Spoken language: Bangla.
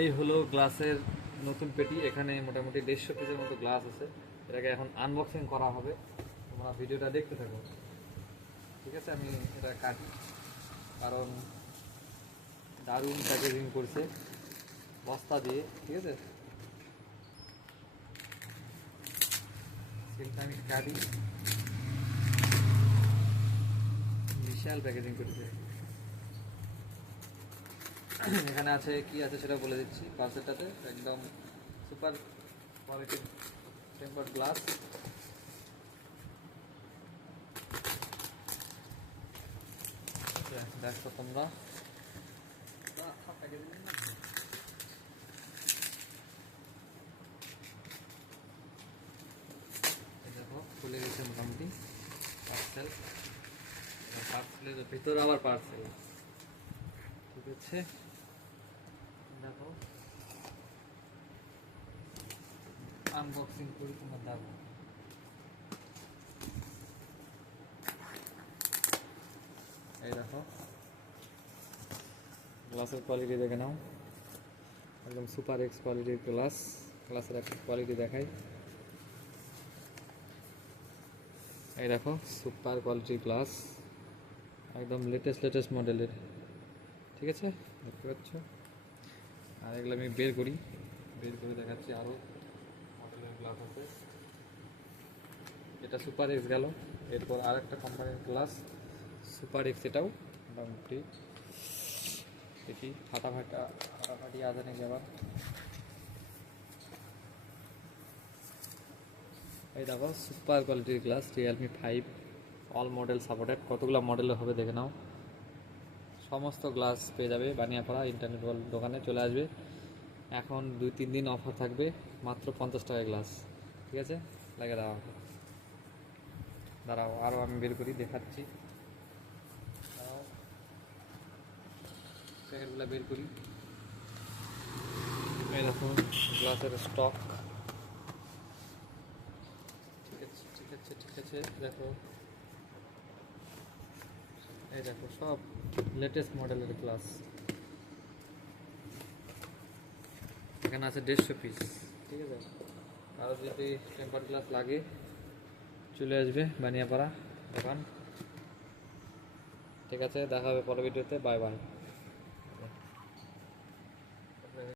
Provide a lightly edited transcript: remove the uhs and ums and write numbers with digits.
এই হলো গ্লাসের নতুন পেটি। এখানে মোটামুটি 150 পিসের মতো গ্লাস আছে। এটাকে এখন আনবক্সিং করা হবে, তোমরা ভিডিওটা দেখতে থাকো। ঠিক আছে, আমি এটা কাটি, কারণ দারুণ প্যাকেজিং করছে বস্তা দিয়ে। ঠিক আছে, সেটা আমি কাটি, বিশাল প্যাকেজিং করেছে। এখানে আছে কি আছে সেটা বলে দিচ্ছি। পার্সেলটাতে একদম সুপার কোয়ালিটির টেম্পার্ড গ্লাস। দেখো তোমরা, দেখো খুলে গেছে মোটামুটি পার্সেল। পার্সেলের ভিতরে আবার পার্সেল। ঠিক আছে, দেখো আনবক্সিং করি তোমার দেখো। এই দেখো গ্লাসের কোয়ালিটি দেখে নাও, একদম সুপার এক্স কোয়ালিটির গ্লাস। গ্লাসের একটা কোয়ালিটি দেখাই, এই দেখো সুপার কোয়ালিটির গ্লাস, একদম লেটেস্ট মডেলের। ঠিক আছে, দেখতে পাচ্ছ। আর এগুলো আমি বের করে দেখাচ্ছি। আরও মডেলের গ্লাস আছে। এটা সুপার এক্স গেল, এরপর আর একটা কোম্পানির গ্লাস সুপার এক্স, এটাও মোটামুটি দেখি ফাটাফাটি আছে নাকি আবার। এই দেখো সুপার কোয়ালিটির glass, Realme 5 all model supported. কতগুলো মডেলের হবে দেখে নাও। সমস্ত গ্লাস পেয়ে যাবে বানিয়াপাড়া ইন্টারনেট ওয়ার্ল্ড দোকানে চলে আসবে। এখন 2-3 দিন অফার থাকবে, মাত্র 50 টাকায় গ্লাস। ঠিক আছে, লাগে দাঁড়াও আরও আমি বের করি দেখাচ্ছি। দাঁড়াও, প্যাকেটগুলো বের করি। এই দেখো গ্লাসের স্টক। ঠিক আছে দেখো, এই দেখো সব লেটেস্ট মডেলের গ্লাস। এখানে আছে 150 পিস। ঠিক আছে, আরও যদি টেম্পার গ্লাস লাগে চলে আসবে বানিয়াপাড়া দোকান। ঠিক আছে, দেখা হবে পরের ভিডিওতে। Bye bye.